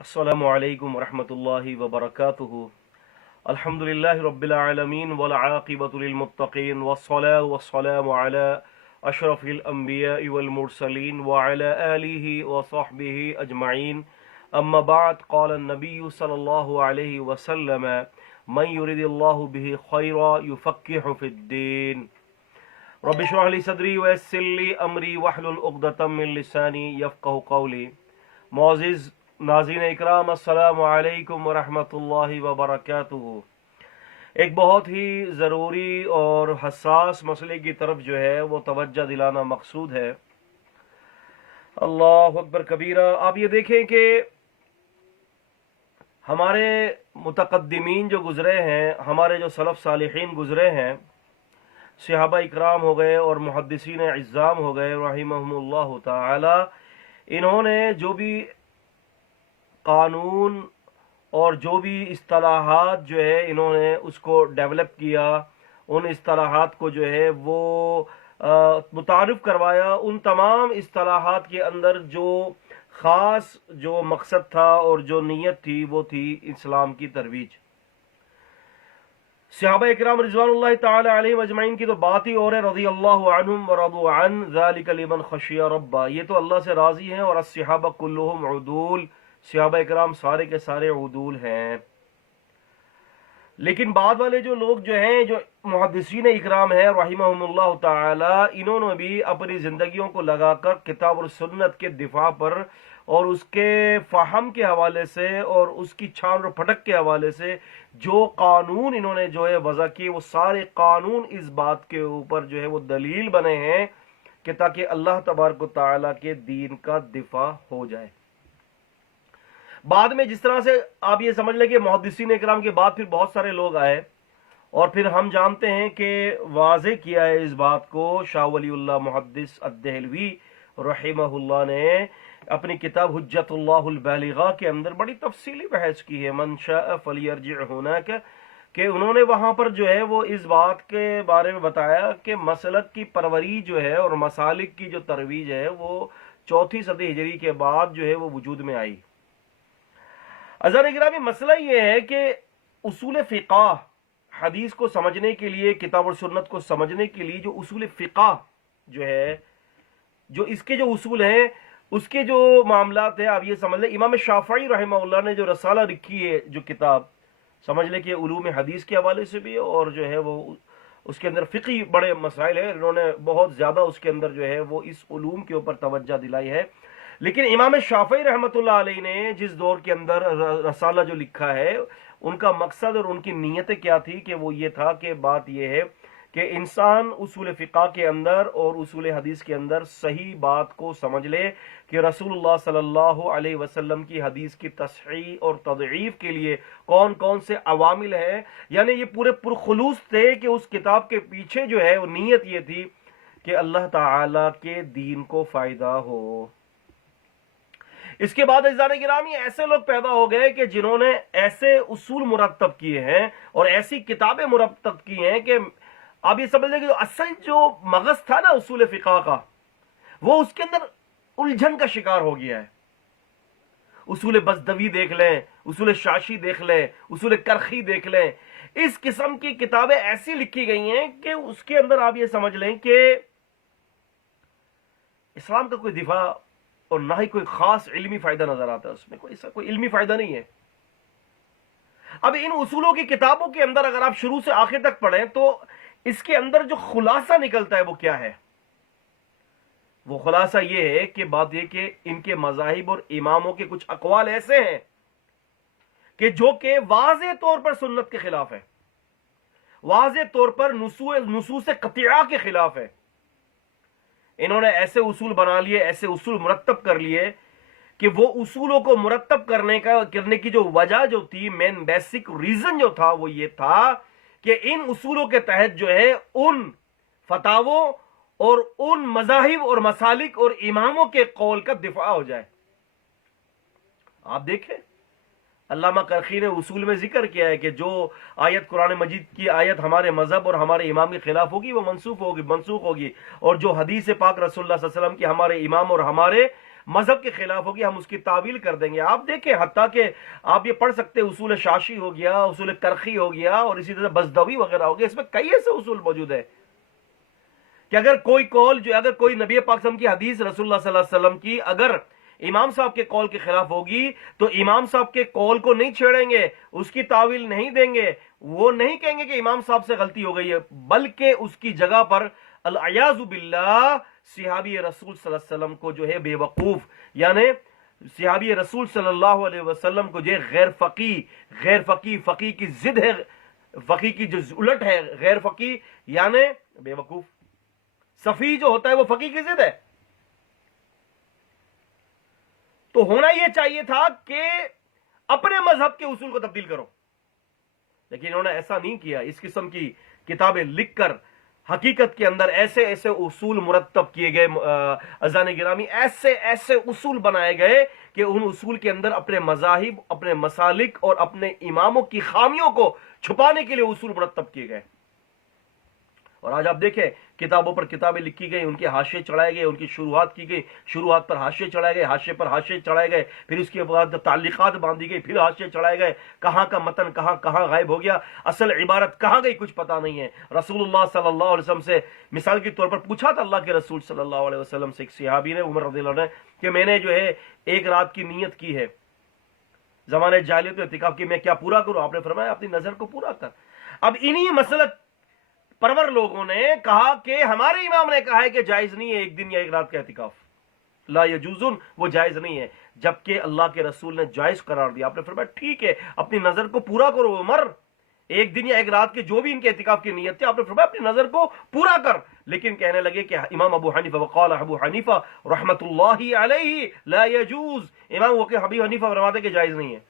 السلام علیکم ورحمۃ اللہ وبرکاتہ۔ الحمدللہ رب العالمین والعاقبۃ للمتقین والصلاة والسلام علی اشرف الانبیاء والمرسلین وعلی آلہ وصحبہ اجمعین، اما بعد، قال النبی صلی اللہ علیہ وسلم من یرد اللہ بہ خیرا یفقہہ فی الدین۔ رب اشرح لی صدری ویسر لی امری واحلل عقدۃ من لسانی یفقہوا قولی۔ معزز ناظرین اکرام، السلام علیکم ورحمۃ اللہ وبرکاتہ۔ ایک بہت ہی ضروری اور حساس مسئلے کی طرف جو ہے وہ توجہ دلانا مقصود ہے۔ اللہ اکبر کبیرہ۔ آپ یہ دیکھیں کہ ہمارے متقدمین جو گزرے ہیں، ہمارے جو سلف صالحین گزرے ہیں، صحابہ اکرام ہو گئے اور محدثین عظام ہو گئے رحمہم اللہ تعالی، انہوں نے جو بھی قانون اور جو بھی اصطلاحات جو ہے انہوں نے اس کو ڈیولپ کیا، ان اصطلاحات کو جو ہے وہ متعارف کروایا، ان تمام اصطلاحات کے اندر جو خاص جو مقصد تھا اور جو نیت تھی وہ تھی اسلام کی ترویج۔ صحابہ اکرام رضوان اللہ تعالی علیہم اجمعین کی تو بات ہی اور ہے، رضی اللہ عنہم ورضوا عن ذلک لمن خشی ربہ، یہ تو اللہ سے راضی ہیں، اور الصحابہ کلہم عدول، صحابہ اکرام سارے کے سارے عدول ہیں۔ لیکن بعد والے جو لوگ جو ہیں، جو محدثین اکرام ہیں رحمہم اللہ تعالی، انہوں نے بھی اپنی زندگیوں کو لگا کر کتاب اور سنت کے دفاع پر اور اس کے فہم کے حوالے سے اور اس کی چھان اور پھٹک کے حوالے سے جو قانون انہوں نے جو ہے وضع کیے، وہ سارے قانون اس بات کے اوپر جو ہے وہ دلیل بنے ہیں کہ تاکہ اللہ تبارک و تعالیٰ کے دین کا دفاع ہو جائے۔ بعد میں جس طرح سے آپ یہ سمجھ لیں کہ محدثین اکرام کے بعد پھر بہت سارے لوگ آئے، اور پھر ہم جانتے ہیں کہ واضح کیا ہے اس بات کو شاہ ولی اللہ محدث الدہلوی رحمہ اللہ نے اپنی کتاب حجت اللہ البالغہ کے اندر بڑی تفصیلی بحث کی ہے، من شاء فلیرجع ہناک، کہ انہوں نے وہاں پر جو ہے وہ اس بات کے بارے میں بتایا کہ مسلک کی پروری جو ہے اور مسالک کی جو ترویج ہے وہ 4 صدی ہجری کے بعد جو ہے وہ وجود میں آئی۔ عزیزان گرامی، مسئلہ یہ ہے کہ اصول فقہ، حدیث کو سمجھنے کے لیے، کتاب اور سنت کو سمجھنے کے لیے جو اصول فقہ جو ہے، جو اس کے جو اصول ہیں، اس کے جو معاملات ہیں، آپ یہ سمجھ لیں امام شافعی رحمہ اللہ نے جو رسالہ لکھی ہے، جو کتاب سمجھ لیں کہ علوم حدیث کے حوالے سے بھی، اور جو ہے وہ اس کے اندر فقہی بڑے مسائل ہیں، انہوں نے بہت زیادہ اس کے اندر جو ہے وہ اس علوم کے اوپر توجہ دلائی ہے۔ لیکن امام شافعی رحمۃ اللہ علیہ نے جس دور کے اندر رسالہ جو لکھا ہے، ان کا مقصد اور ان کی نیت کیا تھی کہ وہ یہ تھا کہ بات یہ ہے کہ انسان اصول فقہ کے اندر اور اصول حدیث کے اندر صحیح بات کو سمجھ لے کہ رسول اللہ صلی اللہ علیہ وسلم کی حدیث کی تصحیح اور تضعیف کے لیے کون کون سے عوامل ہیں، یعنی یہ پورے پرخلوص تھے کہ اس کتاب کے پیچھے جو ہے وہ نیت یہ تھی کہ اللہ تعالی کے دین کو فائدہ ہو۔ اس کے بعد عزیزان گرامی ایسے لوگ پیدا ہو گئے کہ جنہوں نے ایسے اصول مرتب کیے ہیں اور ایسی کتابیں مرتب کی ہیں کہ آپ یہ سمجھ لیں کہ جو اصل جو مغز تھا نا اصول فقہ کا، وہ اس کے اندر الجھن کا شکار ہو گیا ہے۔ اصول بزدوی دیکھ لیں، اصول شاشی دیکھ لیں، اصول کرخی دیکھ لیں، اس قسم کی کتابیں ایسی لکھی گئی ہیں کہ اس کے اندر آپ یہ سمجھ لیں کہ اسلام کا کوئی دفاع اور نہ ہی کوئی خاص علمی فائدہ نظر آتا ہے، اس میں کوئی علمی فائدہ نہیں ہے۔ اب ان اصولوں کی کتابوں کے اندر اگر آپ شروع سے آخر تک پڑھیں تو اس کے اندر جو خلاصہ نکلتا ہے وہ کیا ہے؟ وہ خلاصہ یہ ہے کہ بات یہ کہ ان کے مذاہب اور اماموں کے کچھ اقوال ایسے ہیں کہ جو کہ واضح طور پر سنت کے خلاف ہے، واضح طور پر نصوص قطعہ کے خلاف ہے۔ انہوں نے ایسے اصول بنا لیے، ایسے اصول مرتب کر لیے کہ وہ اصولوں کو مرتب کرنے کی جو وجہ جو تھی، مین بیسک ریزن جو تھا وہ یہ تھا کہ ان اصولوں کے تحت جو ہے ان فتاووں اور ان مذاہب اور مسالک اور اماموں کے قول کا دفاع ہو جائے۔ آپ دیکھیں علامہ کرخی نے اصول میں ذکر کیا ہے کہ جو آیت قرآن مجید کی آیت ہمارے مذہب اور ہمارے امام کے خلاف ہوگی وہ منسوخ ہوگی، اور جو حدیث پاک رسول اللہ صلی اللہ علیہ وسلم کی ہمارے امام اور ہمارے مذہب کے خلاف ہوگی ہم اس کی تعویل کر دیں گے. آپ دیکھیں حتیٰ کہ آپ یہ پڑھ سکتے ہیں اصول شاشی ہو گیا, اصول کرخی ہو گیا, اور اسی طرح بزدوی وغیرہ ہو گیا, اس میں کئی ایسے اصول موجود ہیں کہ اگر کوئی قول جو اگر کوئی نبی پاک صلی اللہ علیہ وسلم کی حدیث رسول اللہ صلی اللہ علیہ وسلم کی اگر امام صاحب کے قول کے خلاف ہوگی تو امام صاحب کے قول کو نہیں چھیڑیں گے, اس کی تعویل نہیں دیں گے, وہ نہیں کہیں گے کہ امام صاحب سے غلطی ہو گئی ہے, بلکہ اس کی جگہ پر العیاذ باللہ صحابی رسول صلی اللہ علیہ وسلم کو جو ہے بے وقوف, یعنی صحابی رسول صلی اللہ علیہ وسلم کو جو ہے غیر فقی فقی کی ضد ہے, فقی کی جو الٹ ہے غیر فقی یعنی بے وقوف. صفی جو ہوتا ہے وہ فقی کی ضد ہے. تو ہونا یہ چاہیے تھا کہ اپنے مذہب کے اصول کو تبدیل کرو, لیکن انہوں نے ایسا نہیں کیا. اس قسم کی کتابیں لکھ کر حقیقت کے اندر ایسے ایسے اصول مرتب کیے گئے, عزیزان گرامی, ایسے ایسے اصول بنائے گئے کہ ان اصول کے اندر اپنے مذاہب, اپنے مسالک اور اپنے اماموں کی خامیوں کو چھپانے کے لیے اصول مرتب کیے گئے. اور آج آپ دیکھیں کتابوں پر کتابیں لکھی گئی, ان کے حاشیے چڑھائے گئے, ان کی شروحات کی گئی, شروحات پر حاشیے چڑھائے گئے, حاشیے پر حاشیے چڑھائے گئے, پھر اس کے بعد تعلیقات باندھی گئی, پھر حاشیے چڑھائے گئے. کہاں کا متن کہاں غائب ہو گیا, اصل عبارت کہاں گئی کچھ پتہ نہیں ہے. رسول اللہ صلی اللہ علیہ وسلم سے مثال کے طور پر پوچھا تھا اللہ کے رسول صلی اللہ علیہ وسلم سے ایک صحابی نے, عمر رضی اللہ عنہ نے, کہ میں نے جو ہے ایک رات کی نیت کی ہے زمانے جاہلیت میں اعتکاف کی, میں کیا پورا کروں؟ آپ نے فرمایا اپنی نظر کو پورا کر. اب انہی مسلک پرور لوگوں نے کہا کہ ہمارے امام نے کہا ہے کہ جائز نہیں ہے ایک دن یا ایک رات کا اعتکاف, لا یجوزن, وہ جائز نہیں ہے, جبکہ اللہ کے رسول نے جائز قرار دیا. آپ نے فرمایا ٹھیک ہے اپنی نظر کو پورا کرو عمر, ایک دن یا ایک رات کے جو بھی ان کے اعتکاف کی نیت تھی, آپ نے فرمایا اپنی نظر کو پورا کر. لیکن کہنے لگے کہ امام ابو حنیفہ, وقال ابو حنیفہ رحمت اللہ علیہ لا یجوز, امام ابو حنیفہ فرماتے کہ جائز نہیں ہے.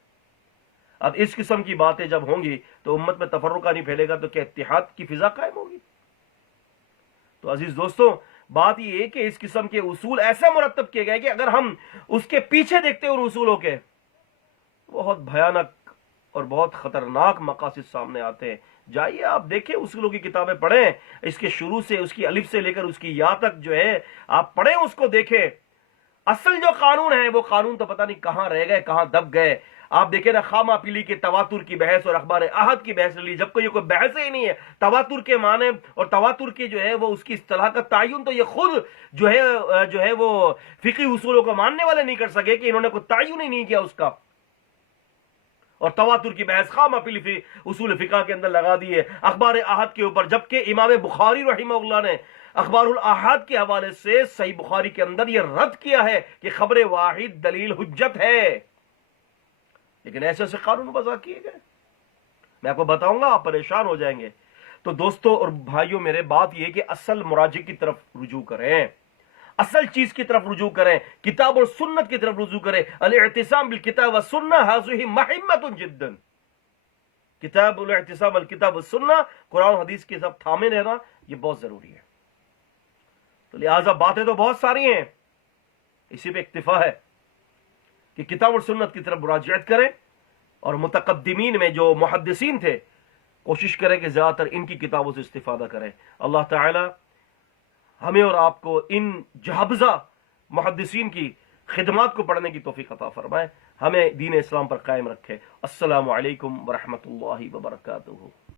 اب اس قسم کی باتیں جب ہوں گی تو امت میں تفرقہ نہیں پھیلے گا, تو کیا اتحاد کی فضا قائم ہوگی؟ تو عزیز دوستوں, بات یہ ہے کہ اس قسم کے اصول ایسے مرتب کیے گئے کہ اگر ہم اس کے پیچھے دیکھتے ہیں ان اصولوں کے, بہت بھیانک اور بہت خطرناک مقاصد سامنے آتے ہیں. جائیے آپ دیکھیں اصولوں کی کتابیں پڑھیں, اس کے شروع سے اس کی الف سے لے کر اس کی یا تک جو ہے آپ پڑھیں, اس کو دیکھیں. اصل جو قانون ہے وہ قانون تو پتہ نہیں کہاں رہ گئے, کہاں دب گئے. آپ دیکھیں نا خامہ پیلی کے تواتر کی بحث اور اخبار احد کی بحث لی, جب کوئی بحث ہی نہیں ہے. تواتر کے معنی اور تواتر کی جو ہے وہ اس کی اصطلاح کا تعین تو یہ خود جو ہے وہ فقہی اصولوں کو ماننے والے نہیں کر سکے کہ انہوں نے کوئی تعین ہی نہیں کیا اس کا. اور تواتر کی بحث خامہ پیلی اصول فقہ کے اندر لگا دی ہے اخبار احد کے اوپر, جبکہ امام بخاری رحمہ اللہ نے اخبار الاحاد کے حوالے سے صحیح بخاری کے اندر یہ رد کیا ہے کہ خبر واحد دلیل حجت ہے. لیکن ایسے ایسے قانون وضع کیے گئے, میں آپ کو بتاؤں گا, آپ پریشان ہو جائیں گے. تو دوستوں اور بھائیوں, میرے بات یہ کہ اصل مراجع کی طرف رجوع کریں, اصل چیز کی طرف رجوع کریں, کتاب اور سنت کی طرف رجوع کریں. الاعتصام بالکتاب والسنہ هذه مهمة جدا. کتاب الاعتصام بالکتاب والسنہ, قرآن و حدیث کے سب تھامے رہنا یہ بہت ضروری ہے. تو لہٰذا باتیں تو بہت ساری ہیں, اسی پہ اکتفا ہے کہ کتاب اور سنت کی طرف مراجعت کریں, اور متقدمین میں جو محدثین تھے کوشش کریں کہ زیادہ تر ان کی کتابوں سے استفادہ کریں. اللہ تعالی ہمیں اور آپ کو ان جہبذہ محدثین کی خدمات کو پڑھنے کی توفیق عطا فرمائے, ہمیں دین اسلام پر قائم رکھے. السلام علیکم ورحمۃ اللہ وبرکاتہ.